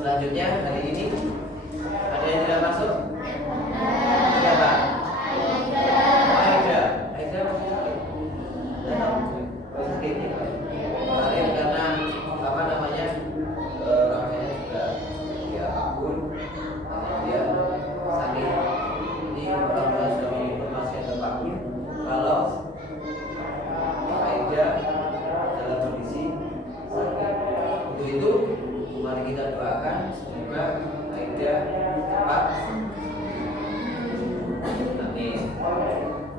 Selanjutnya hari ini ada yang tidak masuk? Siapa? Aida. Aida masih sakit. Sakitnya kemarin karena apa namanya orangnya juga dia akun, dia sakit. Jadi orang tua sudah menginformasi ke Pak Kun kalau Aida dalam kondisi sakit. Untuk itu mari kita doakan semoga Aida cepat. Amin.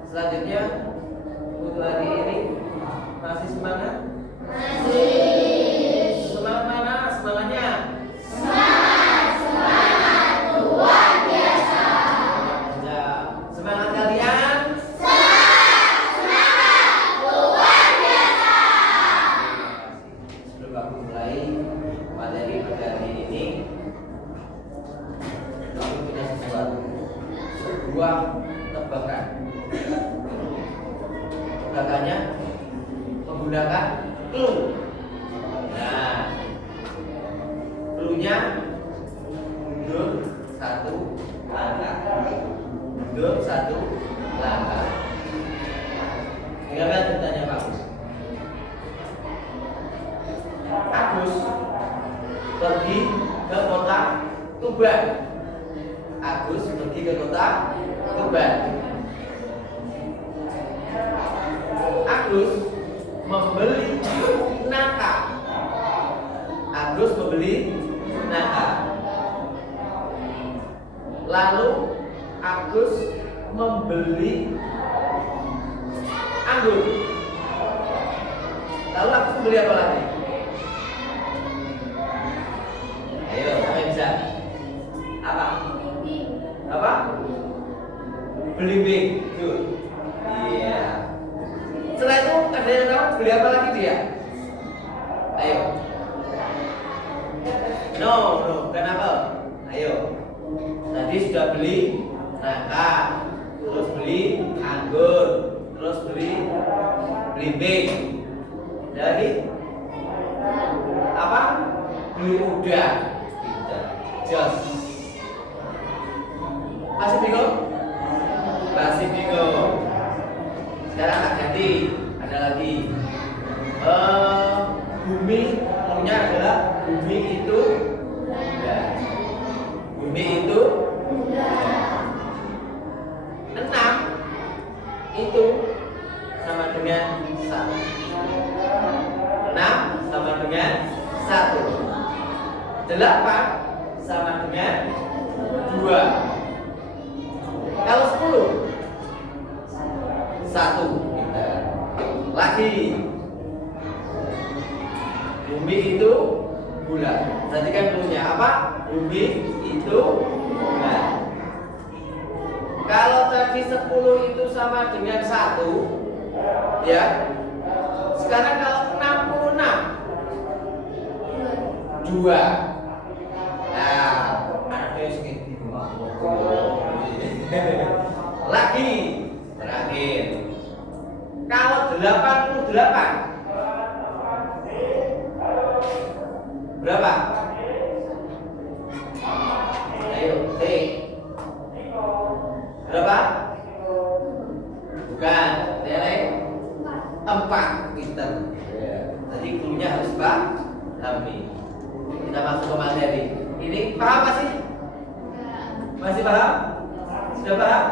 Selanjutnya untuk hari ini masih semangat? Masih. Semangat mana? Semangatnya? Semangat luar biasa. Ya. Semangat tebakan. Tebakannya menggunakan clue. Nah, clue-nya mundur satu langkah, mundur satu langkah. Bagaimana ceritanya Pak Agus? Agus pergi ke kota Tuban. Agus pergi ke kota Tuban. Agus membeli nangka. Agus membeli nangka. Lalu Agus membeli anggur. Lalu Agus membeli apa lagi? Ayo, siapa yang bisa? Apa? Apa? Belimbing. Good. Iya. Setelah itu ada yang tahu beli apa lagi dia? Ayo. No, kenapa? Ayo. Tadi sudah beli nangka, terus beli anggur, terus beli belimbing. Jadi apa? Beli udang. Jos. Masih bingung? Masih bingung. Sekarang tak ganti. Ada lagi. Bumi umumnya adalah bumi itu bulat. Bumi itu bulat. 6 itu sama dengan 1. 6 sama dengan 1. 8 sama dengan 2. Kalau 10 1. Lagi. Bumi itu bulat. Perhatikan dulunya apa? Bumi itu bulat. Kalau tadi 10 itu sama dengan 1, ya. Sekarang kalau 66 2. Nah, ada segini lagi terakhir. Kalau 88 berapa? Ayo, tik. Berapa? Bukan, tele 4 meter. Tadi clue-nya harus pahami. Kita masuk ke materi. Ini paham masih? Masih paham? Sudah paham?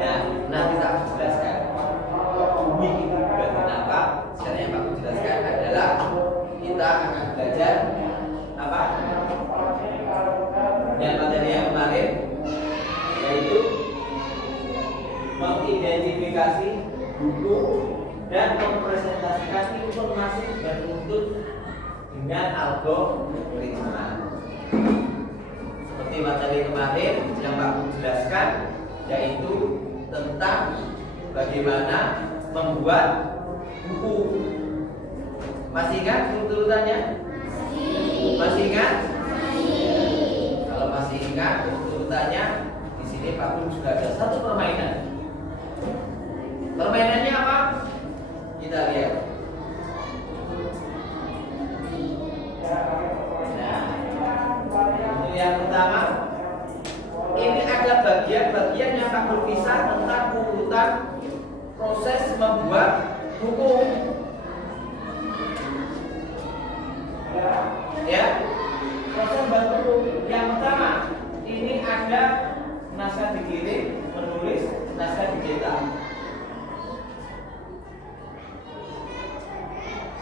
Ya, nanti tak jelaskan. Bumi itu bulat kenapa? Sekarang yang aku jelaskan adalah kita akan belajar apa? Yang materi yang kemarin, yaitu mengidentifikasi buku dan mempresentasikan informasi berbentuk dengan algoritma. Seperti materi kemarin yang Pak jelaskan, yaitu tentang bagaimana membuat buku. Masih ingat urutannya? Masih ingat? Kalau masih ingat urutannya, di sini Pak Pun juga ada satu permainan. Permainannya apa? Kita lihat. Nah, ini yang pertama. Ini ada bagian-bagian yang tak berpisah tentang urutan proses membuat buku. Ya, proses membuat buku. Yang pertama, ini ada naskah dikirim, menulis, naskah dicetak.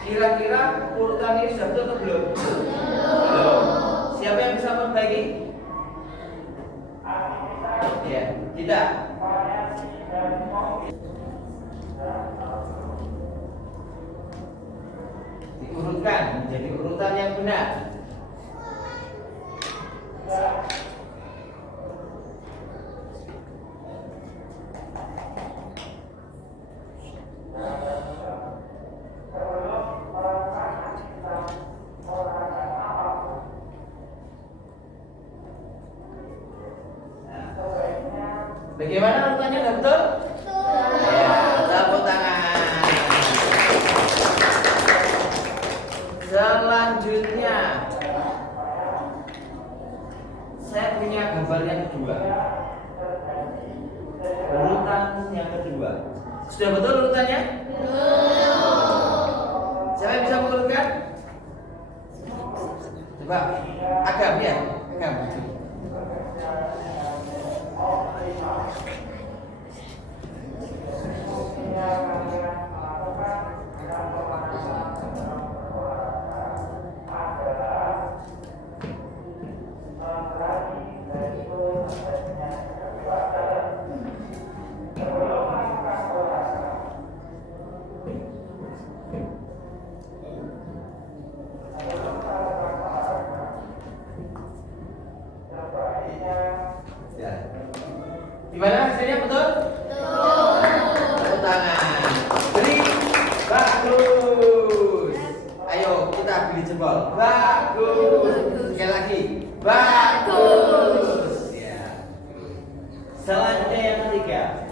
Kira-kira urutan ini sudah betul atau belum? Belum. Siapa yang bisa memperbaiki? Ya, kita. Diurutkan menjadi urutan yang benar. Bagaimana urutannya? Udah betul? Ya, tepuk tangan. Selanjutnya, saya punya gambar yang kedua. Urutan yang kedua. Sudah betul urutannya? Siapa yang bisa mengurutkan? Coba, agam ya, agam. Gimana hasilnya betul? Tepuk tangan. Beri bagus. Ayo kita beli jempol. Bagus. Sekali lagi. Bagus. Ya. Selanjutnya yang ketiga.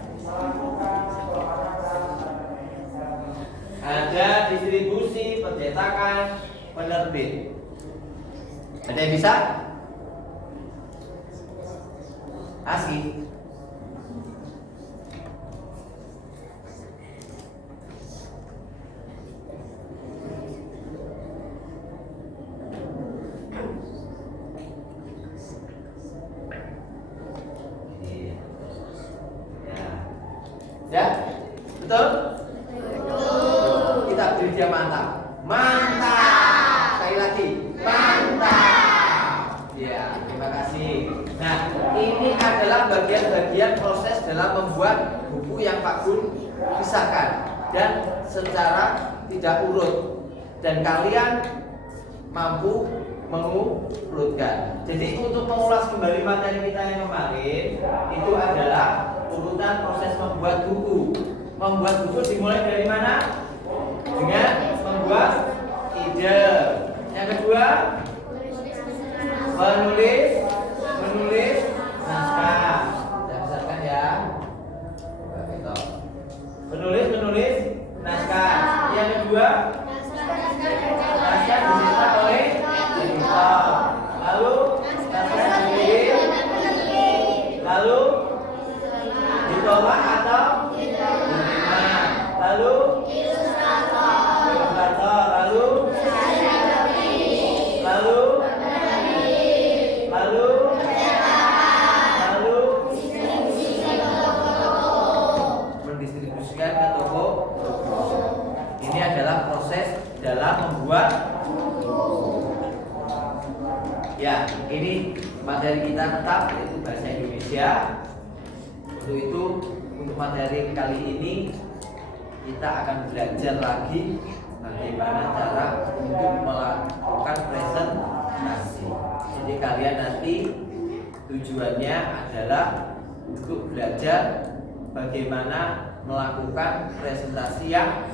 Ada distribusi pencetakan penerbit. Ada yang bisa? Asik. Ya, betul? Betul. Kita beri dia mantap. Mantap. Sekali lagi. Mantap. Ya, terima kasih. Nah, ini adalah bagian-bagian proses dalam membuat buku yang Pak Gun pisahkan dan secara tidak urut. Dan kalian mampu mengurutkan. Jadi untuk mengulas kembali materi kita yang kemarin itu adalah urutan proses membuat buku. Membuat buku dimulai dari mana? Dengan membuat ide. Yang kedua, menulis naskah. Dasarkan ya. Menulis naskah. Yang kedua, naskah disusun oleh editor. Lalu naskah ditulis. Lalu ditolak atau diterima. Lalu ilustrator. Lalu mendistribusikan ke toko. Ini adalah proses dalam membuat. Ya, ini materi kita tetap yaitu bahasa Indonesia. Untuk itu, untuk materi kali ini kita akan belajar lagi bagaimana cara untuk melakukan presentasi. Jadi kalian nanti tujuannya adalah untuk belajar bagaimana melakukan presentasi yang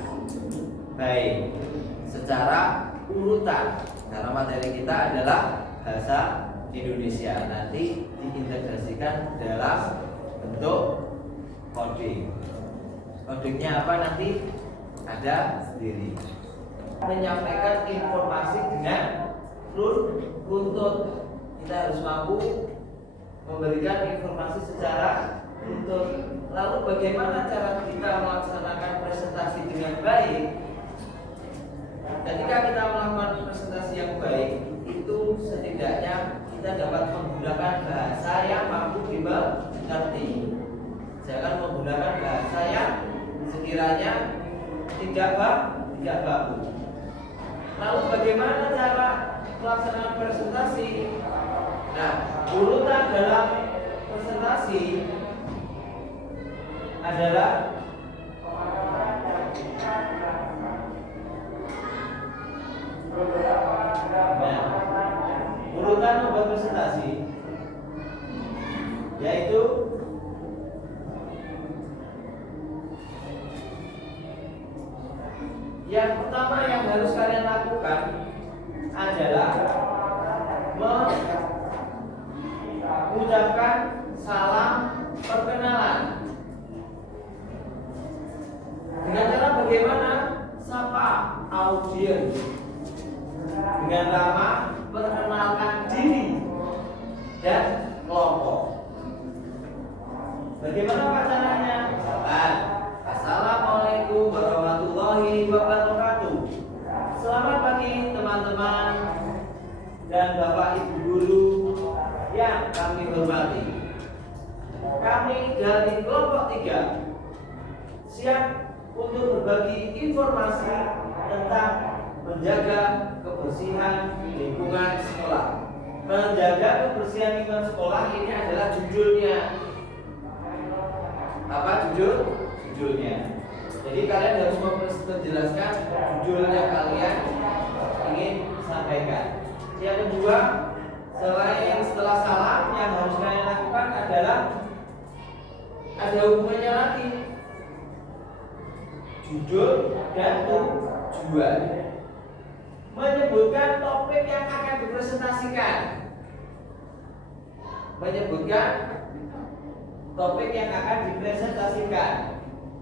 baik secara urutan. Karena materi kita adalah bahasa Indonesia, nanti diintegrasikan dalam bentuk coding. Codingnya apa nanti ada sendiri. Menyampaikan informasi dengan runtut. Kita harus mampu memberikan informasi secara runtut. Lalu bagaimana cara kita melaksanakan presentasi dengan baik? Ketika kita melakukan presentasi yang baik, itu setidaknya kita dapat menggunakan bahasa yang mampu dimengerti. Jangan menggunakan bahasa yang sekiranya tidak baku. Lalu bagaimana cara melaksanakan presentasi? Nah, urutan dalam presentasi adalah urutan membuat presentasi yaitu yang pertama yang harus kalian lakukan adalah mengucapkan salam perkenalan. Bagaimana Pak caranya? Misalkan, Assalamualaikum warahmatullahi wabarakatuh. Selamat pagi teman-teman dan Bapak Ibu guru yang kami hormati. Kami dari kelompok 3 siap untuk berbagi informasi tentang menjaga kebersihan lingkungan sekolah. Menjaga kebersihan lingkungan sekolah ini adalah judulnya. Apa judulnya? Jadi kalian harus menjelaskan judulnya kalian ingin sampaikan. Yang kedua, selain setelah salam yang harus kalian lakukan adalah ada hubungannya lagi, judul dan tujuan. Menyebutkan topik yang akan dipresentasikan.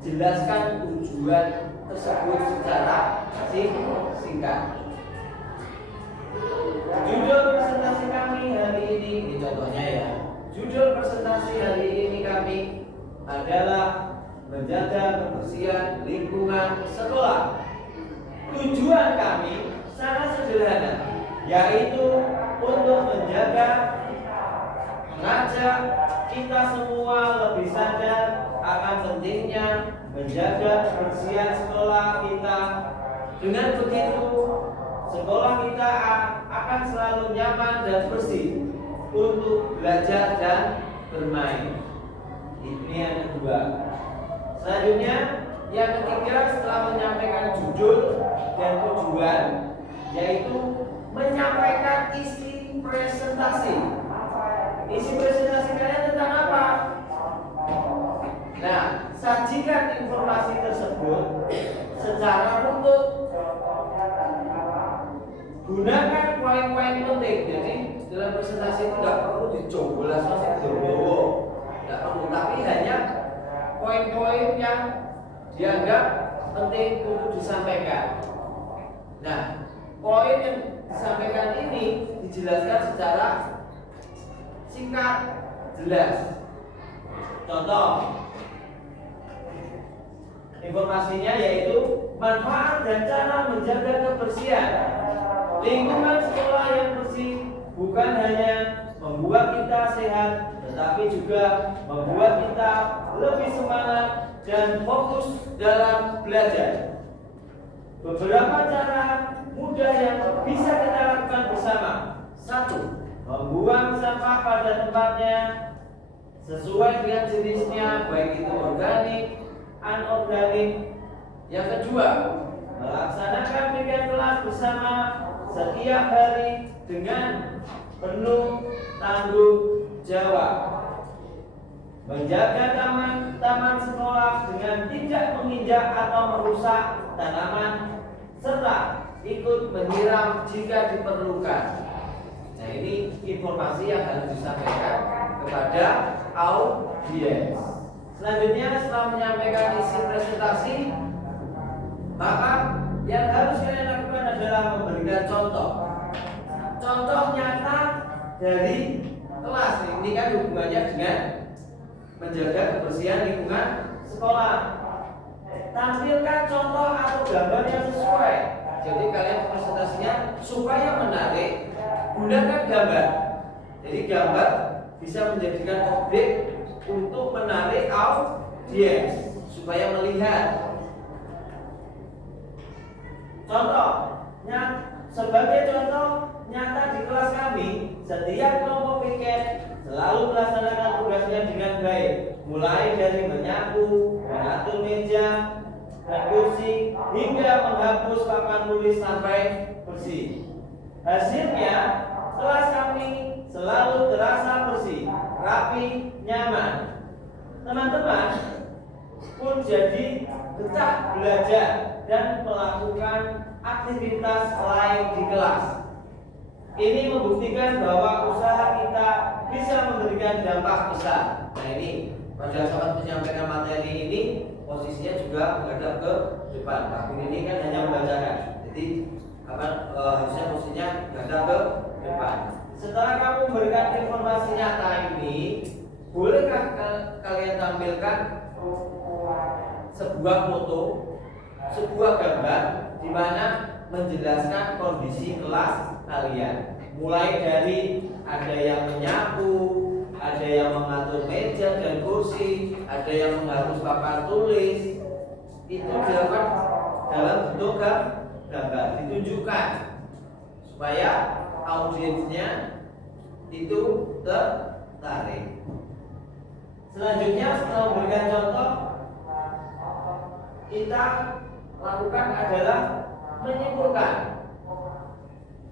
Jelaskan tujuan tersebut secara singkat. Judul presentasi kami hari ini contohnya ya. Judul presentasi hari ini kami adalah menjaga kebersihan lingkungan sekolah. Tujuan kami sangat sederhana, yaitu untuk mengajak kita semua lebih sadar akan pentingnya menjaga kebersihan sekolah kita. Dengan begitu, sekolah kita akan selalu nyaman dan bersih untuk belajar dan bermain. Ini yang kedua. Selanjutnya, yang ketiga, setelah menyampaikan judul dan tujuan, yaitu menyampaikan isi presentasi. Isi presentasi kalian tentang apa? Nah, sajikan informasi tersebut secara runtut. Gunakan poin-poin penting. Jadi dalam presentasi itu tidak perlu dicoba sampai berbowo, tidak perlu, tapi hanya poin-poin yang dianggap penting untuk disampaikan. Nah, poin yang disampaikan ini dijelaskan secara singkat, jelas. Contoh informasinya yaitu manfaat dan cara menjaga kebersihan lingkungan sekolah yang bersih bukan hanya membuat kita sehat, tetapi juga membuat kita lebih semangat dan fokus dalam belajar. Beberapa cara mudah yang bisa kita lakukan bersama. 1. Membuang sampah pada tempatnya sesuai dengan jenisnya, baik itu organik, anorganik. Yang kedua, melaksanakan piket kelas bersama setiap hari dengan penuh tanggung jawab. Menjaga taman sekolah dengan tidak menginjak atau merusak tanaman, serta ikut menyiram jika diperlukan. Nah, ini informasi yang harus disampaikan kepada audiens. Selanjutnya, setelah menyampaikan isi presentasi, maka yang harus kalian lakukan adalah memberikan contoh nyata dari kelas. Ini kan hubungannya dengan menjaga kebersihan lingkungan sekolah. Tampilkan contoh atau gambar yang sesuai. Jadi kalian presentasinya supaya menarik, gunakan gambar. Jadi gambar bisa menjadikan objek untuk menarik audiens supaya melihat. Contohnya, sebagai contoh nyata di kelas kami, setiap kelompok piket selalu melaksanakan tugasnya dengan baik, mulai dari menyapu, mengatur meja dan kursi, hingga menghapus papan tulis sampai bersih. Hasilnya, kelas kami selalu terasa bersih, rapi, nyaman. Teman-teman pun jadi betah belajar dan melakukan aktivitas lain di kelas. Ini membuktikan bahwa usaha kita bisa memberikan dampak besar. Nah, ini pada saat menyampaikan materi ini posisinya juga menghadap ke depan. Tapi ini kan hanya membacakan. Jadi harusnya posisinya menghadap ke depan. Setelah kamu memberikan informasi nyata ini, bolehkah kalian tampilkan sebuah foto, sebuah gambar di mana menjelaskan kondisi kelas kalian, mulai dari ada yang menyapu, ada yang mengatur meja dan kursi, ada yang menghapus papan tulis. Itu dilakukan dalam bentuk gambar, ditunjukkan supaya audiensnya itu tertarik. Selanjutnya, setelah memberikan contoh, kita lakukan adalah menyimpulkan.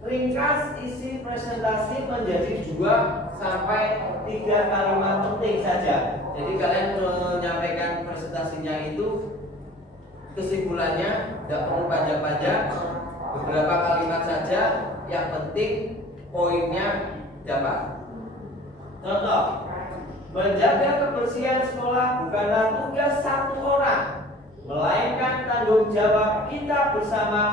Ringkas isi presentasi menjadi 2 sampai 3 kalimat penting saja. Jadi kalian menyampaikan presentasinya itu, kesimpulannya tidak perlu panjang-panjang, beberapa kalimat saja, yang penting poinnya dapat. Contoh, menjaga kebersihan sekolah bukanlah tugas satu orang, melainkan tanggung jawab kita bersama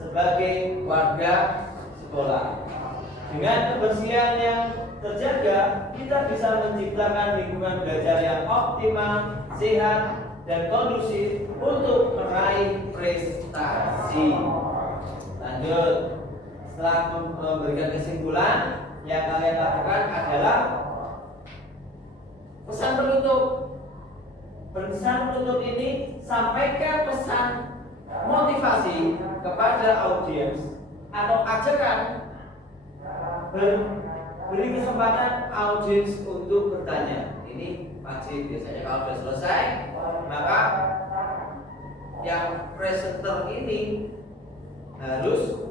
sebagai warga sekolah. Dengan kebersihan yang terjaga, kita bisa menciptakan lingkungan belajar yang optimal, sehat, dan kondusif untuk meraih prestasi. Lanjut, setelah memberikan kesimpulan, yang kalian lakukan adalah pesan penutup. Pesan penutup ini sampaikan pesan motivasi kepada audiens atau ajakan, beri kesempatan audiens untuk bertanya. Ini wajib, biasanya kalau sudah selesai, maka yang presenter ini harus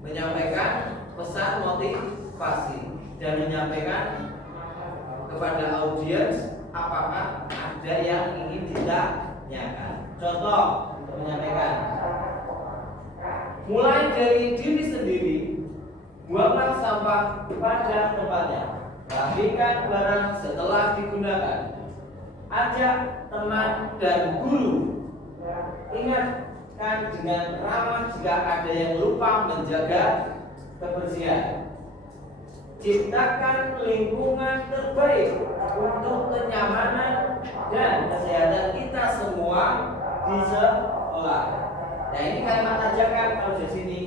menyampaikan pesan motivasi dan menyampaikan kepada audiens apakah ada yang ingin ditanyakan. Contoh untuk menyampaikan, mulai dari diri sendiri, buanglah sampah pada tempatnya, rapikan barang setelah digunakan, ajak teman dan guru, ingatkan dengan ramah jika ada yang lupa menjaga kebersihan, ciptakan lingkungan terbaik untuk kenyamanan dan kesehatan kita semua di sekolah. Nah, ini kalimat ajakan kalau di sini.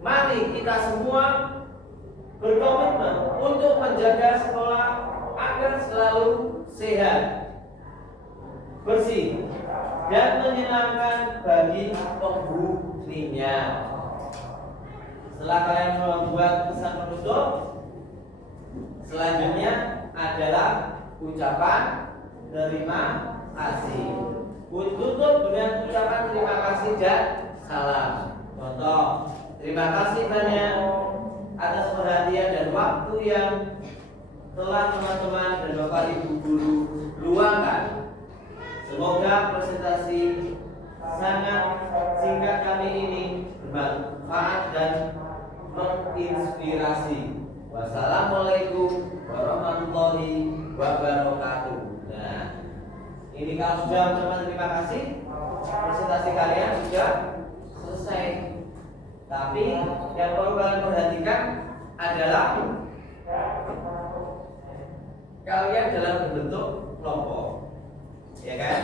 Mari kita semua berkomitmen untuk menjaga sekolah agar selalu sehat, bersih, dan menyenangkan bagi penghuninya. Setelah kalian membuat pesan penutup, selanjutnya adalah ucapan terima kasih. Tutup dengan ucapan terima kasih dan salam. Contoh, terima kasih banyak atas perhatian dan waktu yang telah teman-teman dan Bapak Ibu guru luangkan. Semoga presentasi sangat singkat kami ini bermanfaat dan menginspirasi. Wassalamualaikum warahmatullahi wabarakatuh. Nah, ini kalau sudah mengucapkan terima kasih, presentasi kalian sudah selesai. Tapi yang perlu kalian perhatikan adalah kalian dalam bentuk kelompok, ya kan?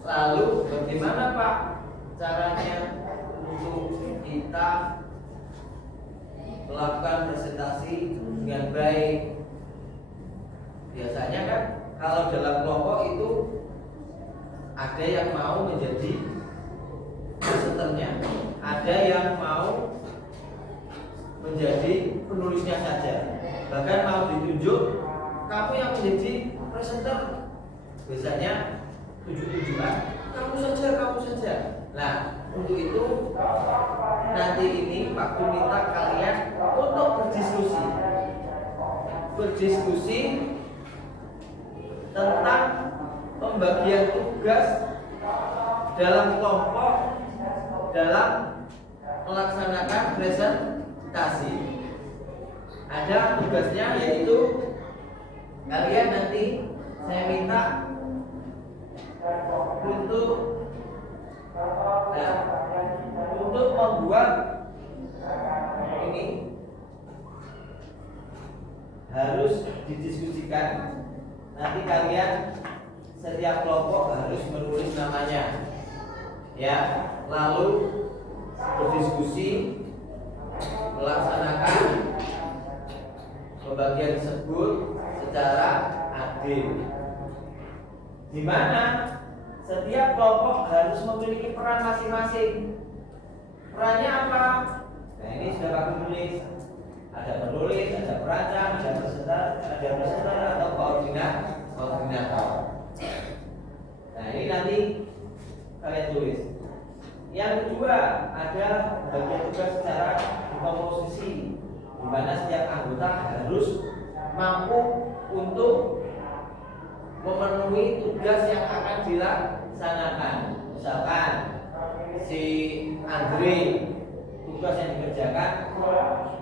Lalu bagaimana Pak caranya untuk kita melakukan presentasi dengan baik? Biasanya kan kalau dalam kelompok itu ada yang mau menjadi presenternya, ada yang mau menjadi penulisnya saja, bahkan mau ditunjuk kamu yang menjadi presenter. Biasanya tujuan kamu saja. Nah, untuk itu nanti ini waktu minta kalian untuk berdiskusi tentang pembagian tugas dalam kelompok dalam melaksanakan presentasi. Ada tugasnya, yaitu kalian nanti saya minta untuk membuat ini harus didiskusikan. Nanti kalian setiap kelompok harus menulis namanya, ya. Lalu berdiskusi, melaksanakan pembagian tersebut secara adil, di mana setiap kelompok harus memiliki peran masing-masing. Perannya apa? Nah, ini sudah aku tulis. Ada penulis, ada perancang, ada presenter atau koordinator. Nah, ini nanti kalian tulis. Yang kedua, ada bagian tugas secara komposisi, di mana setiap anggota harus mampu untuk memenuhi tugas yang akan dilaksanakan. Misalkan si Andre, tugas yang dikerjakan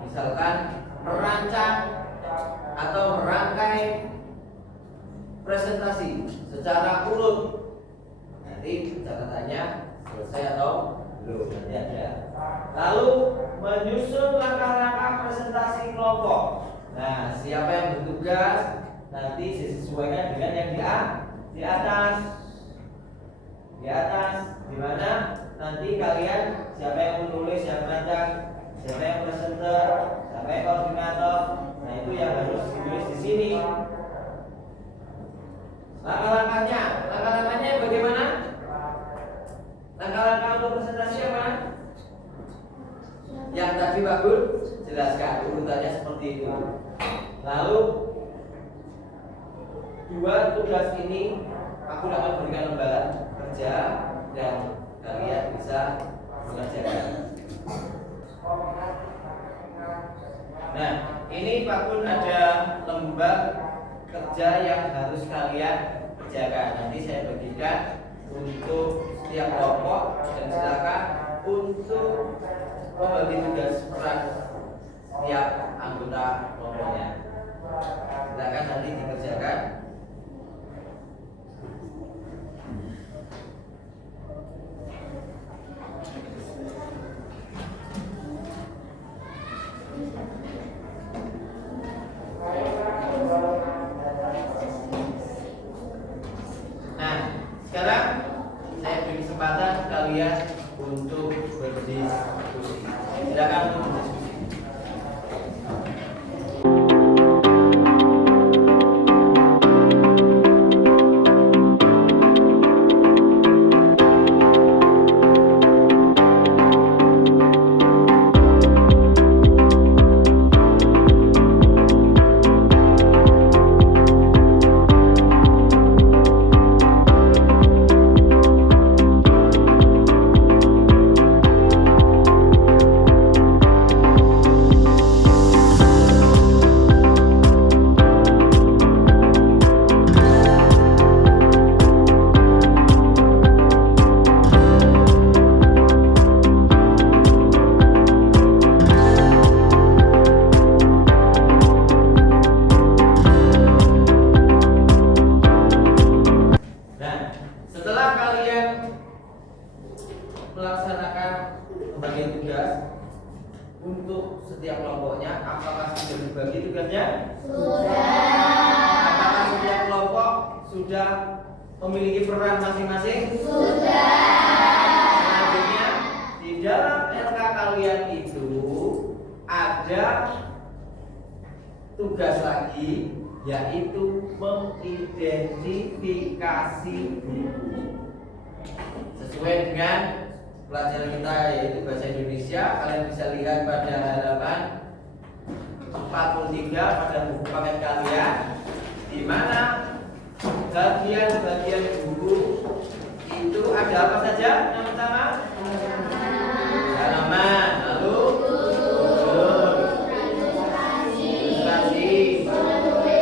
misalkan merancang atau merangkai presentasi secara urut. Nanti catatannya selesai atau belum, nanti ada. Lalu menyusun langkah-langkah presentasi kelompok. Nah, siapa yang bertugas nanti disesuaikan dengan yang di atas. Di atas, di mana nanti kalian siapa yang menulis, yang merancang, siapa yang presenter, siapa yang koordinator. Nah, itu yang harus ditulis di sini. Langkah-langkahnya bagaimana? Langkah-langkah untuk presentasi apa? Yang tadi bagus, jelaskan urutannya seperti itu. Lalu dua tugas ini aku akan berikan lembaran kerja dan kalian bisa mengerjakan. Nah, ini Pak Kun ada lembar kerja yang harus kalian kerjakan. Nanti saya bagikan untuk setiap kelompok dan silakan untuk membagi tugas peran setiap anggota kelompoknya. Silakan nanti dikerjakan. Nah, sekarang saya beri kesempatan kalian untuk berdiskusi. Silakan untuk berdiskusi. Melaksanakan pembagian tugas untuk setiap kelompoknya, apakah sudah dibagi tugasnya? Sudah. Apakah setiap kelompok sudah memiliki peran masing-masing? Sudah. Selanjutnya, di dalam LK kalian itu ada tugas lagi, yaitu mengidentifikasi buku. Sesuai dengan pelajaran kita yaitu bahasa Indonesia, kalian bisa lihat pada halaman 43 pada buku paket kalian, di mana bagian-bagian buku itu ada apa saja? Yang pertama halaman, lalu ilustrasi, sudah.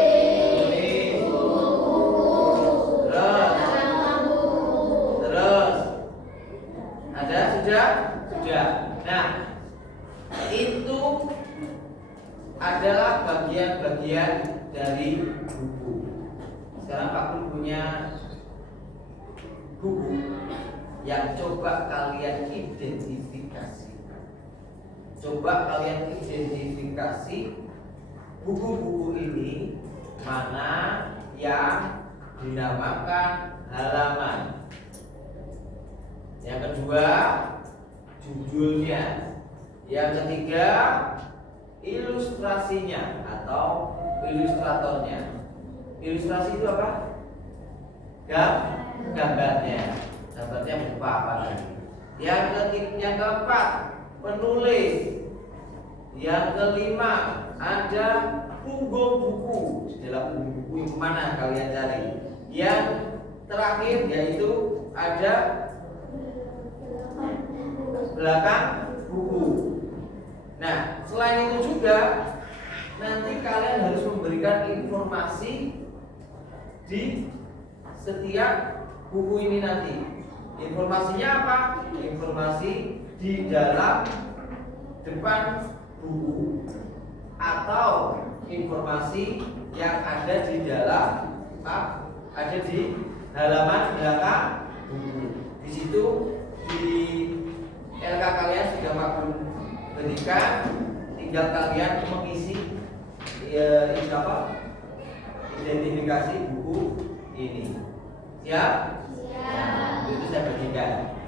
Nah, itu adalah bagian-bagian dari buku. Sekarang Pak Kun punya buku yang coba kalian identifikasi. Coba kalian identifikasi buku-buku ini mana yang dinamakan halaman. Yang kedua, judulnya. Yang ketiga, ilustrasinya atau ilustratornya. Ilustrasi itu apa? Gambarnya. Gambarnya berupa apa lagi? Yang keempat, penulis. Yang kelima, ada punggung buku. Di dalam punggung buku yang mana kalian cari? Yang terakhir yaitu ada belakang buku. Nah, selain itu juga nanti kalian harus memberikan informasi di setiap buku ini nanti. Informasinya apa? Informasi di dalam depan buku atau informasi yang ada di dalam ada di halaman belakang buku. Di situ di LK kalian sudah maklum ketika tinggal kalian mengisi identifikasi buku ini. Siap? Siap. Itu saya bagikan.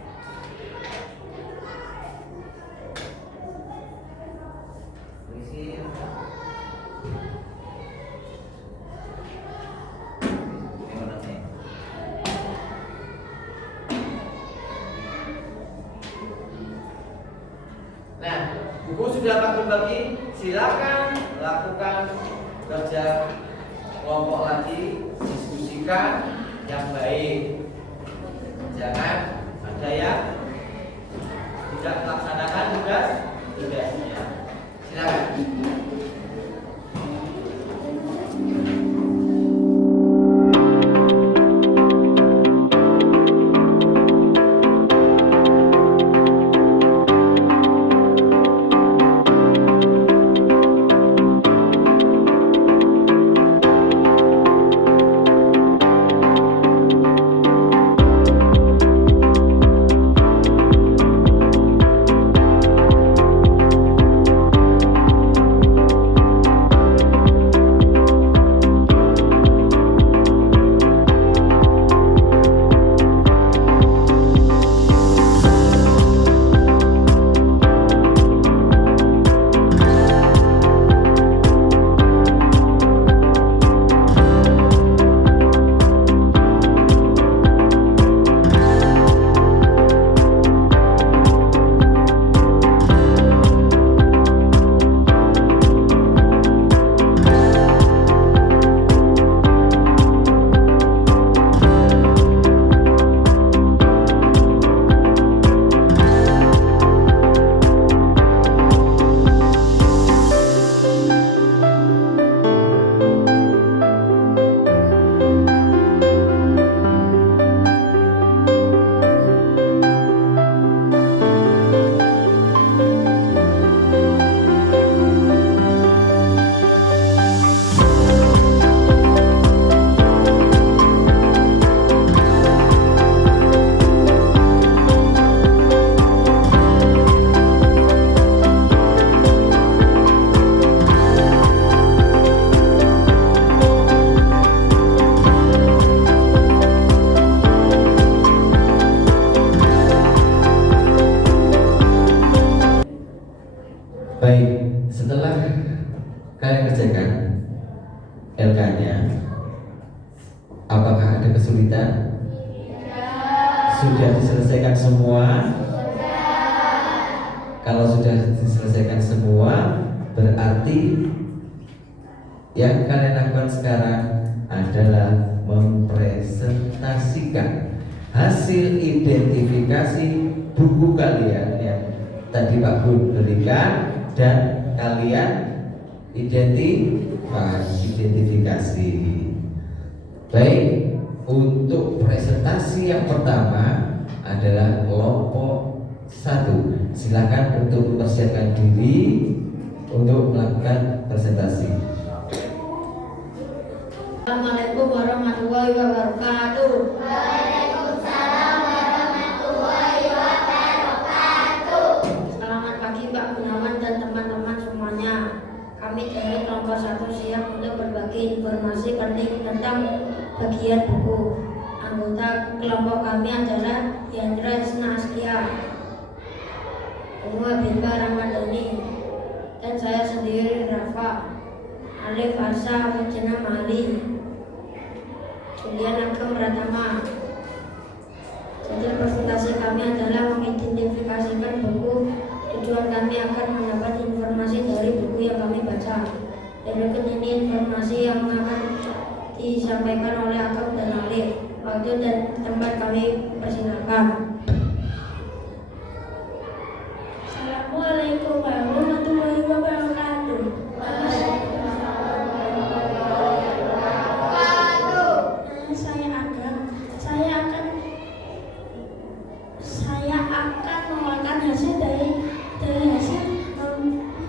Nah, buku sudah maklum bagi, silakan lakukan kerja kelompok lagi, diskusikan yang baik. Jangan ada yang tidak melaksanakan tugasnya. Silakan. Baik, setelah kalian kerjakan LK-nya, apakah ada kesulitan? Sudah diselesaikan semua? Kalau sudah diselesaikan semua, berarti yang kalian lakukan sekarang adalah mempresentasikan hasil identifikasi buku kalian yang tadi Pak Bun berikan, dan kalian identifikasi. Baik, untuk presentasi yang pertama adalah kelompok 1. Silakan untuk mempersiapkan diri untuk melakukan presentasi. Assalamualaikum warahmatullahi wabarakatuh. Waalaikumsalam warahmatullahi wabarakatuh. Selamat pagi Pak Gunawan dan teman-teman semuanya. Kami dari kelompok 1 siap untuk berbagi informasi informasi penting tentang bagian buku. Anggota kelompok kami adalah Yandra Isna Askia, Umu Habibah Ramadhani, dan saya sendiri Rafa, Alif Arsa Wajana Mali, Julian Agam Pratama. Jadi presentasi kami adalah mengidentifikasikan buku. Tujuan kami akan mendapat informasi dari buku yang kami baca. Berikut ini informasi yang akan disampaikan oleh Agam dan Alif. Waktu dan tempat kami persilakan. Assalamualaikum warahmatullahi wabarakatuh. Saya Agam. Saya akan mengeluarkan hasil dari hasil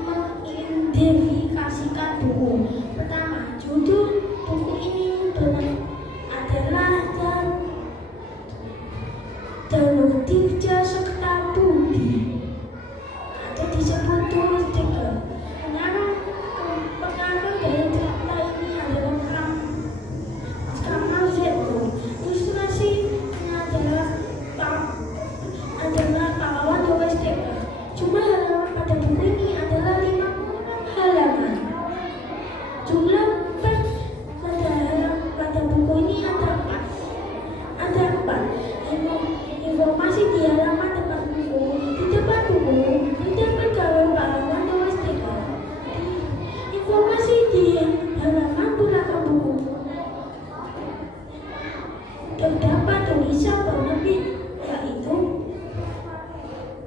mengidentifikasikan buku. Pertama, judul buku ini adalah Detektif Sekta Budi, atau disebut tulis tiga. Pengarang dari cerita ini adalah Kamal Zeko. Ilustrasinya adalah pahlawan tulis tiga. Jumlah halaman pada buku ini adalah 56 halaman. Jumlah pada buku ini ada 4. Informasi di halaman depan buku, di depan buku, terdapat gambar pahlawan tulis tiga. Informasi di halaman belakang buku terdapat tulisan penerbit, yaitu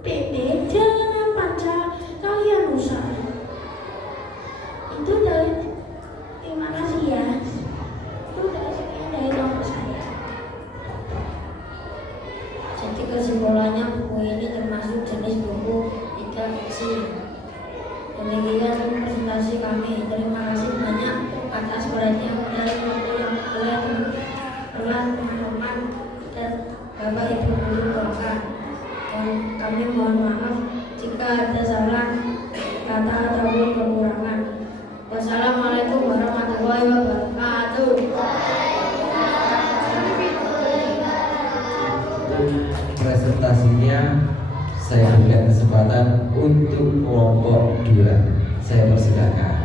PP Jalanan Panca Karya Nusa. Itu dari, terima kasih ya. Itu dari sekian dari kelompok saya. Jadi kesimpulannya buku ini termasuk jenis buku tidak fiksi. Demikian presentasi kami. Terima kasih banyak atas perhatian dari waktu yang telah teman-teman dan Bapak Ibu guru doakan. Kami mohon maaf jika ada salah kata ataupun kekurangan. Wassalamualaikum warahmatullahi wabarakatuh. Presentasinya saya berikan kesempatan untuk kelompok 2. Saya persilakan.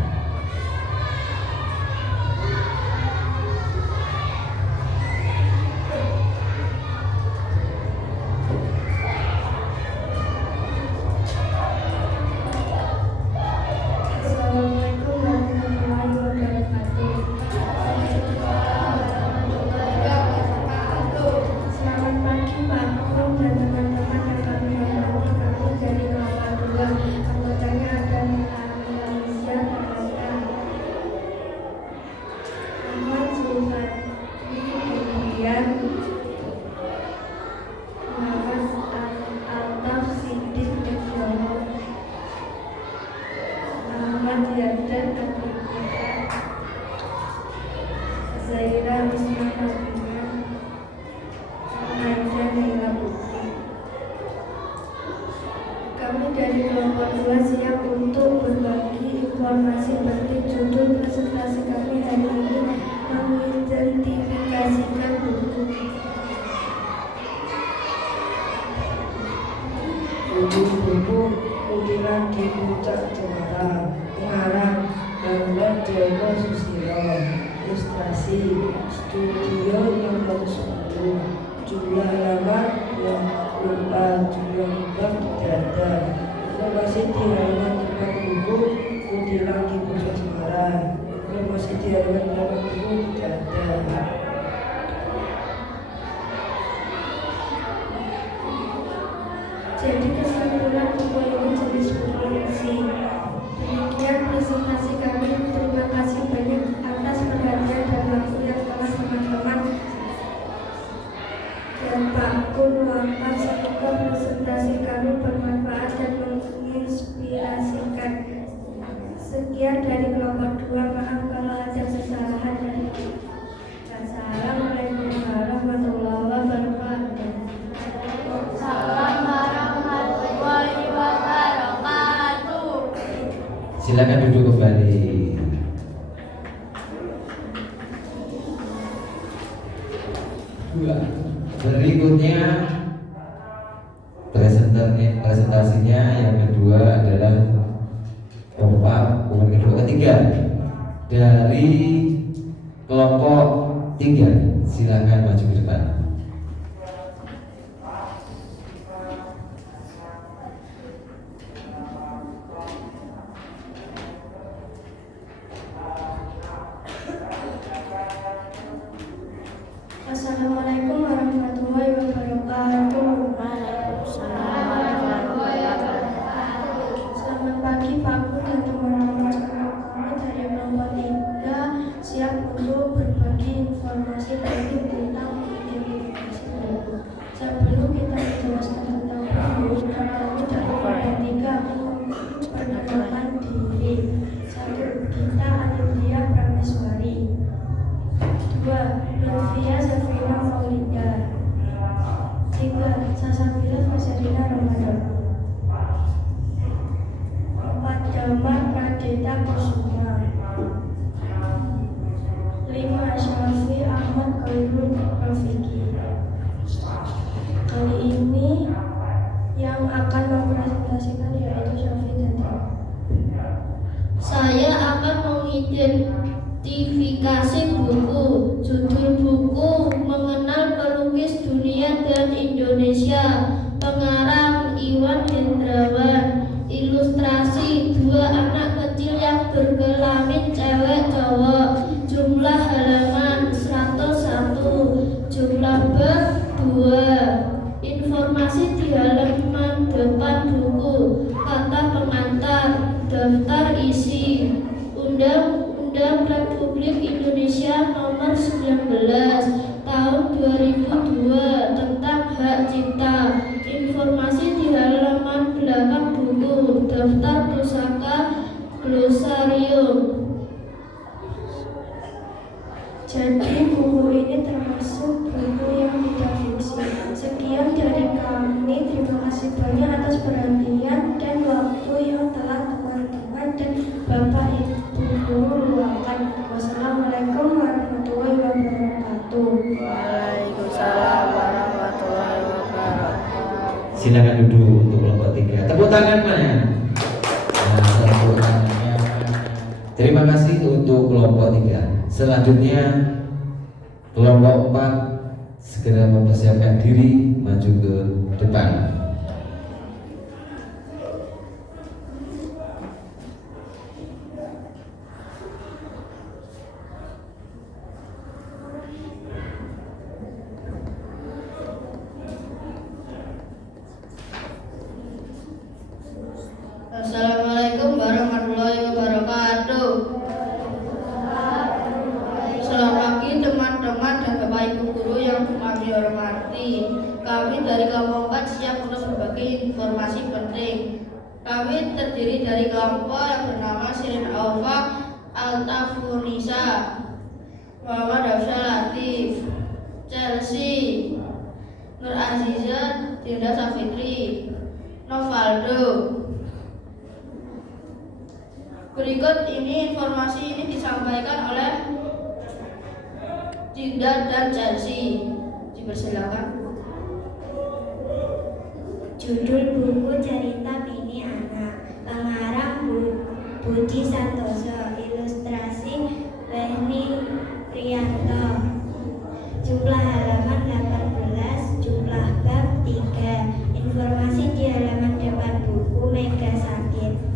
Assalamualaikum warahmatullahi wabarakatuh. Selamat pagi Pak Guru dan teman-teman yang kami hormati. Kami dari kelompok 2. Anggotanya ada Malaysia, Ahmad Zulfani, kemudian Muhammad Altaf Siddiq Nugroho, Muhammad Yardan Abdullah, Zaira Isma Fatimah, Aida Nila Putri. Kami dari kelompok 2 siap untuk berbagi informasi penting. Judul presentasi kami hari ini mengidentifikasikan buku. Buku-buku Kutilan di Puncak Cemara, pengarang Bambang Joko Susilo, ilustrasi Studio 610, jumlah halaman yang lupa, jumlah bab tidak ada. Informasi di halaman depan buku Kutilan di Puncak Cemara, informasi di halaman belakang buku tidak ada. Jadi kesimpulan buku ini jenis buku fiksi. Demikian presentasi kami. Terima kasih banyak atas perhatian dan waktu yang telah teman-teman dan Pak Kun luangkan. Semoga presentasi kami bermanfaat dan menginspirasikan. Sekian dari kelompok 2. Maaf kalau ada kesalahan dari kita. Assalamualaikum warahmatullahi wabarakatuh. Silakan duduk kembali. Berikutnya presentasinya yang kedua adalah kelompok kedua ketiga dari kelompok 3. Silakan maju ke depan. Assalamualaikum warahmatullahi wabarakatuh. Selamat pagi Pak Guru dan teman-teman sekolah kami dari kelompok 3 siap untuk berbagi informasi penting tentang identifikasi buku. Sebelum kita menjelaskan tentang buku, kami dari kelompok 3 perkenalkan diri. 1. Kita Anindya Prameswari. 2. Lutfia Safina Maulida. 3. Sasabila Faserina Ramadan. 4. Damar Pradita Kusuma. 5. Syafi Ahmad Khairul Rafiki. Kali ini yang akan mempresentasikan yaitu Syafi dan Damar. Saya akan mengidentifikasi buku. Judul buku Mengenal Pelukis Dunia dan Indonesia, pengarang Iwan Hendrawan. Ilustrasi 2 anak kecil yang berkelamin cewek cowok. Jumlah halaman 101. Jumlah bab 2. Informasi di halaman depan buku. Kata pengantar. Daftar isi. Undang-Undang Republik Indonesia Nomor 19 Tahun 2002 tentang Hak Cipta. Informasi di halaman belakang buku. Daftar pusaka glosarium. Jadi buku ini termasuk buku yang tidak fiksi. Sekian dari kami. Terima kasih banyak atas perhatian dan waktu yang telah teman-teman dan Bapak Ibu Guru luangkan. Wassalamualaikum warahmatullahi wabarakatuh. Waalaikumsalam warahmatullahi wabarakatuh. Silakan duduk untuk kelompok 3. Tepuk tangan mana? Nah, tepuk tangannya. Terima kasih untuk kelompok 3. Selanjutnya kelompok 4 segera mempersiapkan diri maju ke depan. Assalamualaikum warahmatullahi wabarakatuh. Selamat pagi teman-teman dan Bapak Ibu Guru yang kami hormati. Kami dari kelompok 4 siap untuk berbagi informasi penting. Kami terdiri dari kelompok yang bernama Shirin Aufa Altafunisa, Muhammad Hafsal Latif, Chelsea, Nur Aziza, Dinda Safitri, Novaldo. Berikut ini informasi ini disampaikan oleh Dinda dan Chelsea. Dipersilakan. Judul buku Cerita Bini Anak, pengarang Budi Santoso, ilustrasi Reni Priyanto. Jumlah halaman 18, jumlah bab 3. Informasi di halaman depan buku Mega Sakit.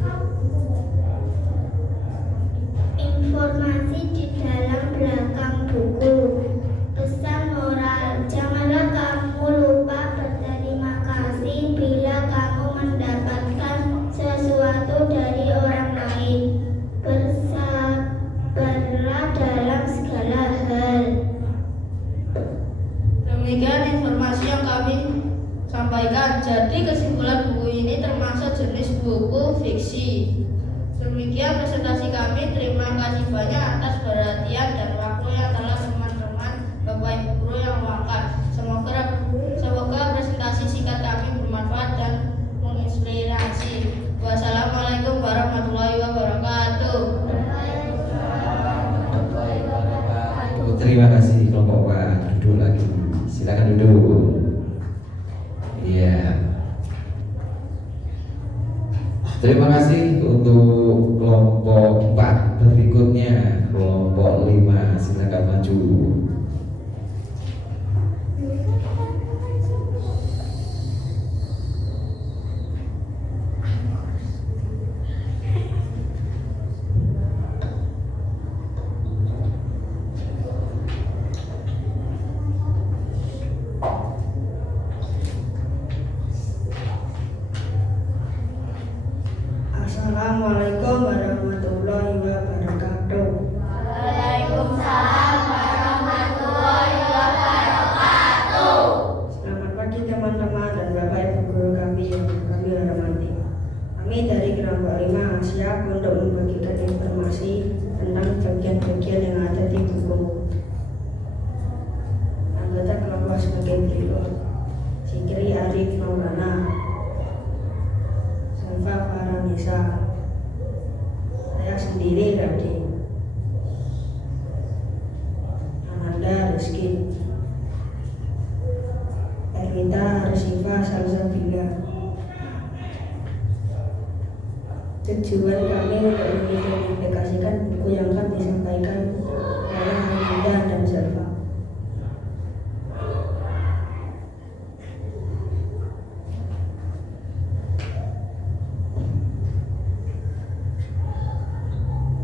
Informasi di dalam belakang buku. Pesan moral, janganlah kamu lupa berterima kasih bila kamu mendapatkan sesuatu dari orang lain. Bersabarlah dalam segala hal. Demikian informasi yang kami sampaikan. Jadi kesimpulan buku ini termasuk jenis buku fiksi. Demikian presentasi kami. Terima kasih banyak atas perhatian dan waktu yang telah teman-teman Bapak Ibu Guru yang luangkan. Semoga presentasi singkat kami bermanfaat dan menginspirasi. Wassalamualaikum warahmatullahi wabarakatuh. Terima kasih kelompok 4. Duduk lagi. Terima kasih untuk kelompok 4. Berikutnya kelompok 5, silakan maju. Assalamualaikum warahmatullahi wabarakatuh. Selamat pagi teman-teman dan Bapak Ibu guru kami yang kami hormati. Kami dari kelompok 5 siap untuk membagikan informasi tentang bagian-bagian yang ada di buku. Anggota kelompok sebagai berikut: Sikri Arif Maulana, Safa Faranisa, saya sendiri Radi, Ananda Rizky, Erwita Resifa Salsabila. Tujuan kami untuk mengidentifikasikan buku yang akan disampaikan oleh Ananda dan Salva.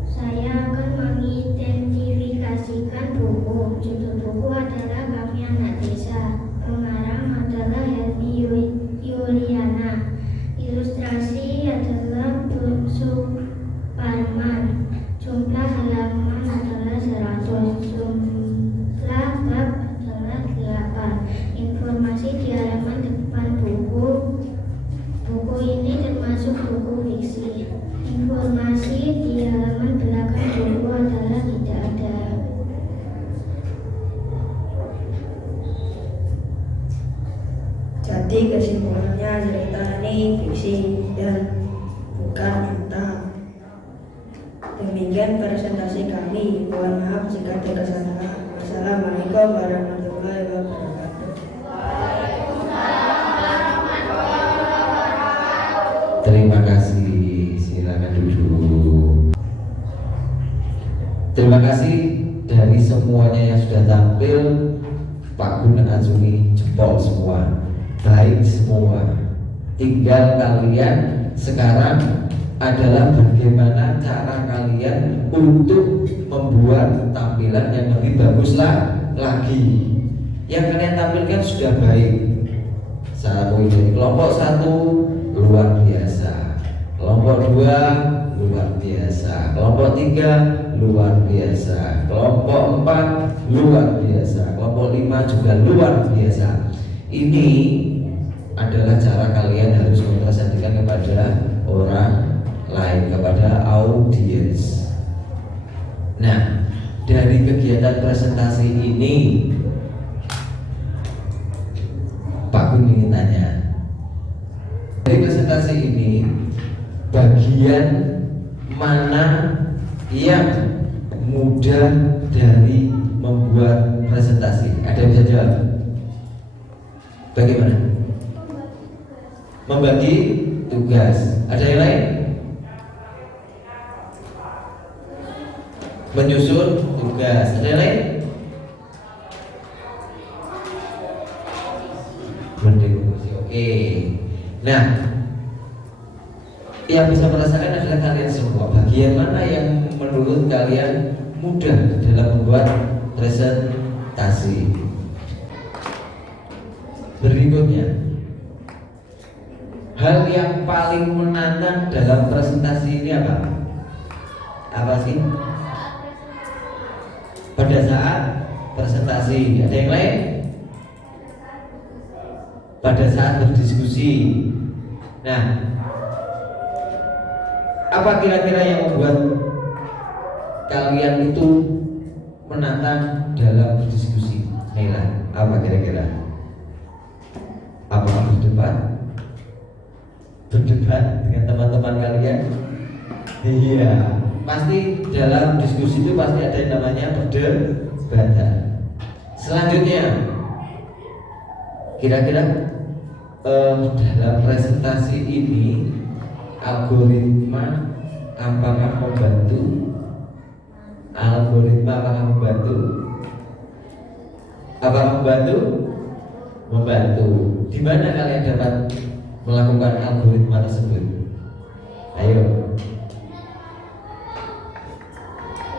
Saya akan mengidentifikasikan buku. Judul buku adalah Kami Anak Desa. Pengarang adalah Helmi Yuliana. Ilustrasi adalah Suparman. Jumlah halaman adalah 100. Jumlah bab adalah 8. Informasi di halaman depan buku. Buku ini termasuk buku fiksi. Informasi di halaman belakang buku adalah tidak ada. Jadi kesimpulannya cerita ini fiksi dan bukan nyata. Demikian presentasi kami. Mohon maaf jika ada kesalahan. Wassalamualaikum warahmatullahi wabarakatuh. Terima kasih, silakan duduk. Terima kasih dari semuanya yang sudah tampil. Pak Gun dan Azumi jempol semua, baik semua. Tinggal kalian sekarang adalah bagaimana cara kalian untuk membuat tampilan yang lebih bagus lagi. Yang kalian tampilkan sudah baik. Satu ini kelompok 1 luar biasa, kelompok 2 luar biasa, kelompok 3 luar biasa, kelompok 4 luar biasa, kelompok 5 juga luar biasa. Ini adalah cara kalian harus mempresentasikan kepada orang lain, kepada audiens. Nah, dari kegiatan presentasi ini Pak Gun ingin tanya, dari presentasi ini bagian mana yang mudah dari membuat presentasi? Ada yang bisa jawab? Bagaimana? Membagi tugas. Ada yang lain? Menyusun tugas. Ada yang lain? Mendiskusi. Oke. Nah, yang bisa merasakan adalah kalian semua. Bagian mana yang menurut kalian mudah dalam membuat presentasi? Berikutnya, hal yang paling menantang dalam presentasi ini apa? Apa sih? Pada saat presentasi, ada yang lain? Pada saat berdiskusi. Nah, apa kira-kira yang membuat kalian itu menantang dalam berdiskusi? Naila, apa kira-kira? Apa berdebat dengan teman-teman kalian? Iya, pasti dalam diskusi itu pasti ada yang namanya perdebatan. Selanjutnya, kira-kira dalam presentasi ini Algoritma apakah membantu? Algoritma apakah membantu? Apakah membantu? Membantu. Di mana kalian dapat melakukan algoritma tersebut? Ayo.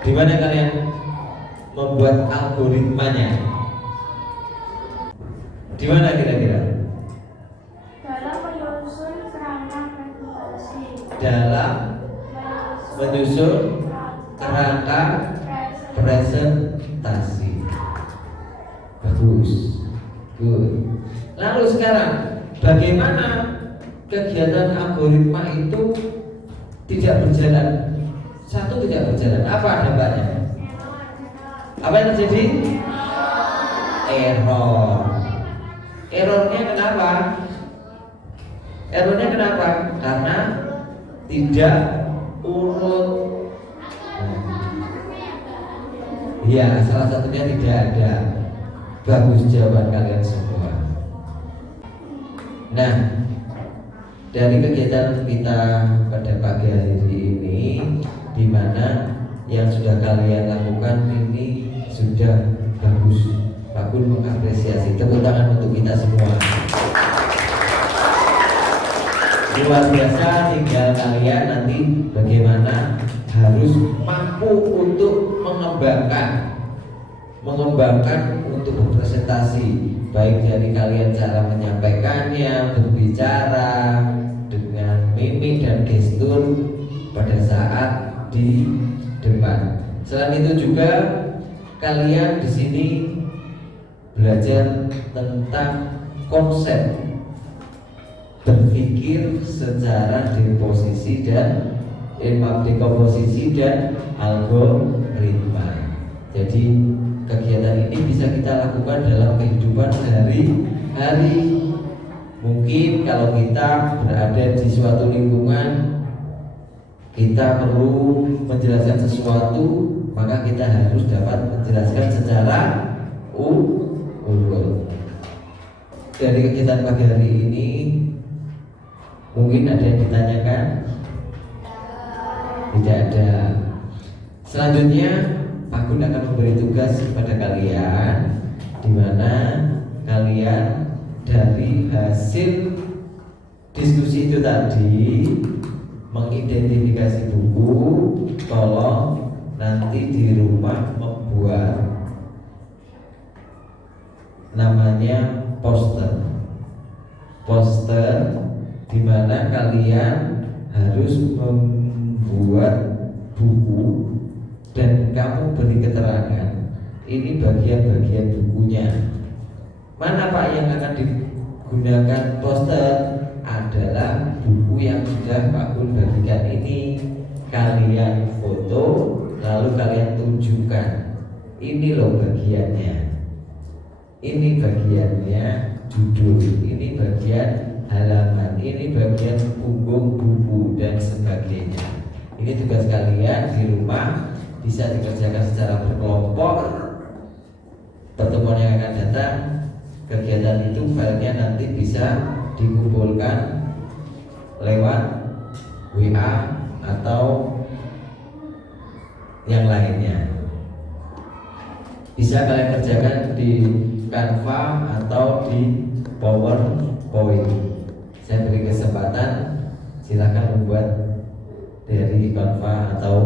Di mana kalian membuat algoritmanya? Di mana kira-kira? Dalam menyusun kerangka presentasi. Dalam menyusun kerangka presentasi. Bagus. Good. Lalu sekarang bagaimana kegiatan algoritma itu tidak berjalan? Satu, tidak berjalan. Apa dampaknya? Apa yang terjadi? Error. Errornya kenapa? Errornya kenapa? Karena tidak urut. Ya, salah satunya tidak ada. Bagus jawaban kalian semua. Nah, dari kegiatan kita pada pagi hari ini, di mana yang sudah kalian lakukan ini sudah bagus. Pak Gun mengapresiasi. Tepuk tangan untuk kita semua. Luar biasa. Tinggal kalian nanti bagaimana harus mampu untuk mengembangkan untuk berpresentasi, baik dari kalian cara menyampaikannya, berbicara dengan mimik dan gestur pada saat di depan. Selain itu juga kalian di sini belajar tentang konsep berpikir secara dekomposisi dan algoritma. Jadi kegiatan ini bisa kita lakukan dalam kehidupan sehari-hari. Mungkin kalau kita berada di suatu lingkungan, kita perlu menjelaskan sesuatu, maka kita harus dapat menjelaskan secara urut. Dari kegiatan pagi hari ini, mungkin ada yang ditanyakan? Tidak ada. Selanjutnya Pak Gun akan memberi tugas kepada kalian, di mana kalian dari hasil diskusi itu tadi mengidentifikasi buku. Tolong nanti di rumah membuat namanya poster, di mana kalian harus membuat buku dan kamu beri keterangan ini bagian-bagian bukunya. Mana Pak yang akan digunakan poster? Adalah buku yang sudah Pak Gun bagikan ini. Kalian foto, lalu kalian tunjukkan, ini loh bagiannya, ini bagiannya judul, ini bagian halaman, ini bagian punggung buku dan sebagainya. Ini tugas kalian di rumah, bisa dikerjakan secara berkelompok. Pertemuan yang akan datang, kegiatan itu filenya nanti bisa dikumpulkan lewat WA atau yang lainnya. Bisa kalian kerjakan di Canva atau di PowerPoint. Saya beri kesempatan, silakan membuat dari Canva atau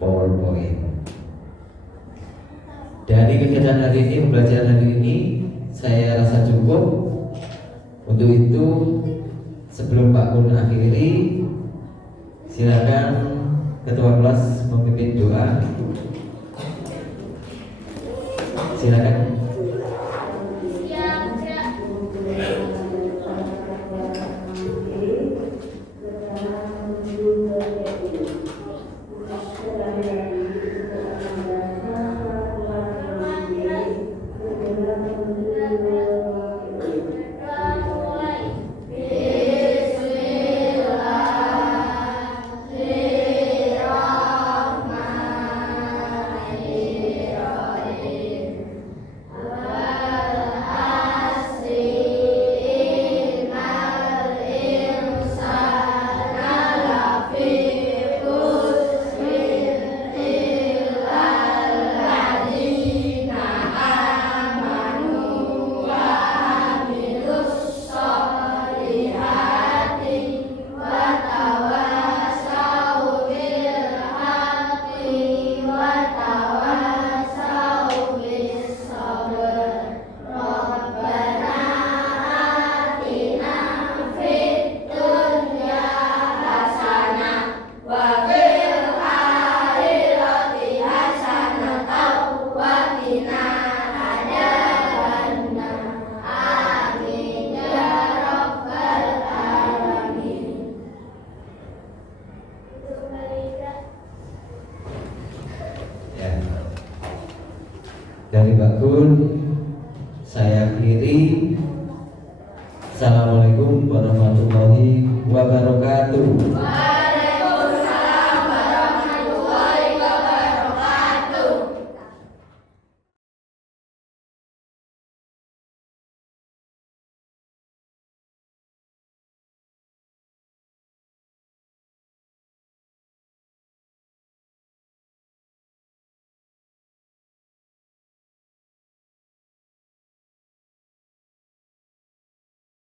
PowerPoint. Dari kegiatan hari ini, pembelajaran hari ini, saya rasa cukup. Untuk itu, sebelum Pak Gun akhiri, silakan Ketua kelas memimpin doa. Silakan. Dari Pak Gun, saya akhiri. Assalamualaikum warahmatullahi wabarakatuh.